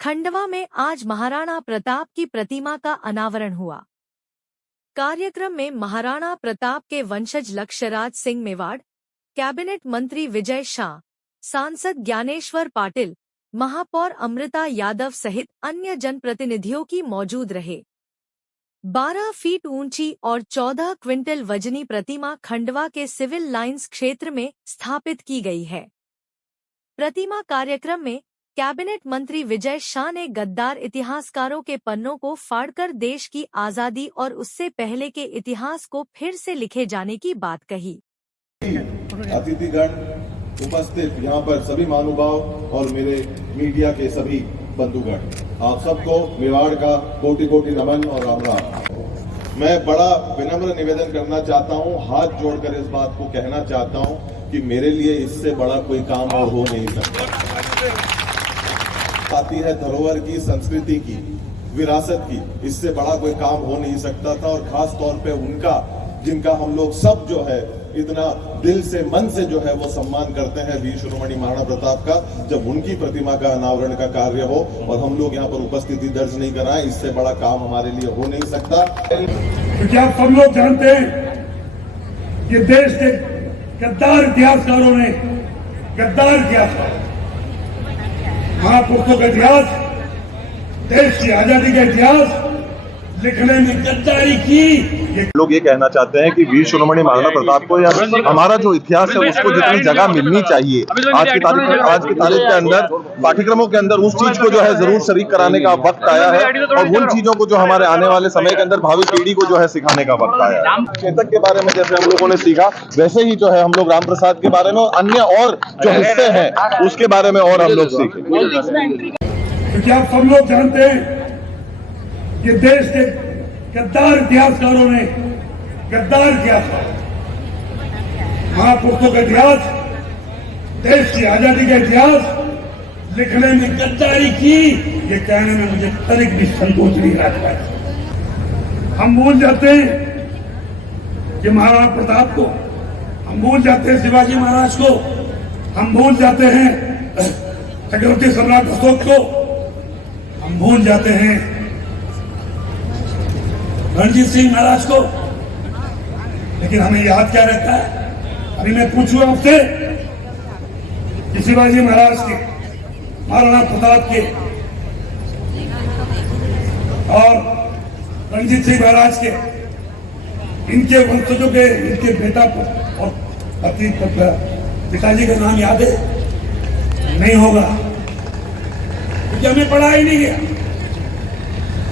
खंडवा में आज महाराणा प्रताप की प्रतिमा का अनावरण हुआ। कार्यक्रम में महाराणा प्रताप के वंशज लक्ष्यराज सिंह मेवाड़, कैबिनेट मंत्री विजय शाह, सांसद ज्ञानेश्वर पाटिल, महापौर अमृता यादव सहित अन्य जनप्रतिनिधियों की मौजूद रहे। 12 फीट ऊंची और 14 क्विंटल वजनी प्रतिमा खंडवा के सिविल लाइंस क्षेत्र में स्थापित की गई है। प्रतिमा कार्यक्रम में कैबिनेट मंत्री विजय शाह ने गद्दार इतिहासकारों के पन्नों को फाड़कर देश की आजादी और उससे पहले के इतिहास को फिर से लिखे जाने की बात कही। अतिथिगण, उपस्थित यहाँ पर सभी महानुभाव और मेरे मीडिया के सभी बंधुगण, आप सबको मेवाड़ का कोटि कोटि नमन और राम राम। मैं बड़ा विनम्र निवेदन करना चाहता हूँ, हाथ जोड़कर इस बात को कहना चाहता हूँ कि मेरे लिए इससे बड़ा कोई काम और हो नहीं सकता। आती है धरोहर की, संस्कृति की, विरासत की, इससे बड़ा कोई काम हो नहीं सकता था। और खास तौर पे उनका, जिनका हम लोग सब जो है इतना दिल से, मन से जो है वो सम्मान करते हैं, वीर शिरोमणि महाराणा प्रताप का, जब उनकी प्रतिमा का अनावरण का कार्य हो और हम लोग यहाँ पर उपस्थिति दर्ज नहीं कराएं, इससे बड़ा काम हमारे लिए हो नहीं सकता। क्योंकि आप सब लोग जानते हैं कि देश के गद्दार इतिहासकारों ने गद्दार किया था। महापुरुषों का इतिहास, देश की आजादी का इतिहास लिखने में गद्दारी की। लोग ये कहना चाहते हैं कि वीर शिरोमणि महाराणा प्रताप को या हमारा जो इतिहास है उसको जितनी जगह मिलनी चाहिए आज की तारीख के अंदर, पाठ्यक्रमों के अंदर, उस चीज को जो है जरूर शरीक कराने का वक्त आया है और उन चीजों को जो हमारे आने वाले समय के अंदर भावी पीढ़ी को जो है सिखाने का वक्त आया है। चेतक के बारे में जैसे हम लोगों ने सीखा, वैसे ही जो है हम लोग राम प्रसाद के बारे में और अन्य और जो हिस्से हैं उसके बारे में और हम लोग सीखे। क्योंकि आप सब लोग जानते हैं कि देश के गद्दार इतिहासकारों ने गद्दार किया था। महापुरुषों का इतिहास, देश की आजादी का इतिहास लिखने में गद्दारी की, ये कहने में मुझे तनिक भी संकोच नहीं रहा। हम भूल जाते हैं कि महाराणा प्रताप को, हम भूल जाते हैं शिवाजी महाराज को, हम भूल जाते हैं चक्रवर्ती सम्राट अशोक को, हम भूल जाते हैं रणजीत सिंह महाराज को, लेकिन हमें याद क्या रहता है? अभी मैं पूछूं आपसे कि शिवाजी महाराज के, महाराणा प्रताप के और रणजीत सिंह महाराज के, इनके वंशजों के, इनके बेटा और पति पिताजी का नाम याद है? नहीं होगा, क्योंकि हमें पढ़ाया ही नहीं गया।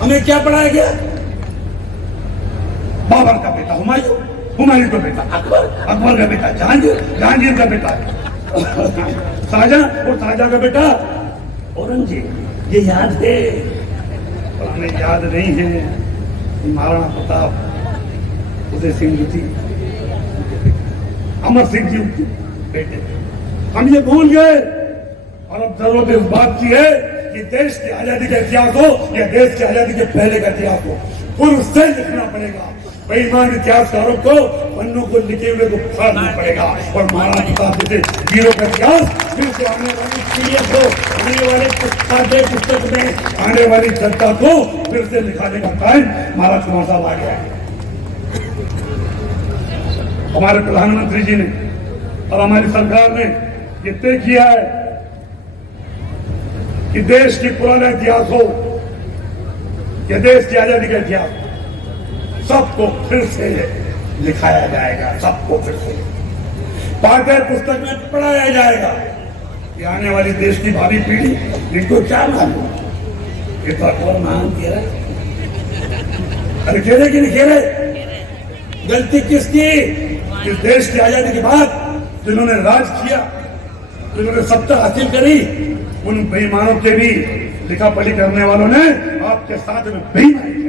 हमें क्या पढ़ाया गया? बाबर का बेटा हुमायूं, हुमायूं का बेटा अकबर, अकबर का बेटा जहांगीर, जहांगीर का बेटा शाहजहां और शाहजहां का बेटा औरंगजेब। ये याद है, और हमें याद नहीं है कि महाराणा प्रताप उदय सिंह जी, अमर सिंह जी बेटे। हम ये भूल गए और अब जरूरत इस बात की है कि देश की आजादी का इतिहास हो या देश की आजादी के पहले का इतिहास हो, फिर उससे लिखना पड़ेगा। बेईमान इतिहासकारों को पन्नों को लिखे हुए को फाड़ना पड़ेगा और महाराणा प्रताप जैसे वीरों का इतिहास फिर से आने वाली पीढ़ियों को, आने वाले पुस्तक में आने वाली जनता को फिर से लिखाने का टाइम महाराज कुमार साहब आ गया है। हमारे प्रधानमंत्री जी ने और हमारी सरकार ने ये तय किया है कि देश की पुराना इतिहास हो या देश की आजादी का इतिहास, सबको फिर से लिखाया जाएगा, सबको फिर से पाठ्य पुस्तक में पढ़ाया जाएगा। ये आने वाली देश की भावी पीढ़ी, इनको क्या मालूम? ये तो अकबर महान कह रहे, अरे कह रहे कि नहीं कह रहे? गलती किसकी? इस देश की आजादी के बाद जिन्होंने राज किया, जिन्होंने सत्ता हासिल करी, उन बेईमानों के भी लिखा पढ़ी करने वालों ने आपके साथ में बेईमानी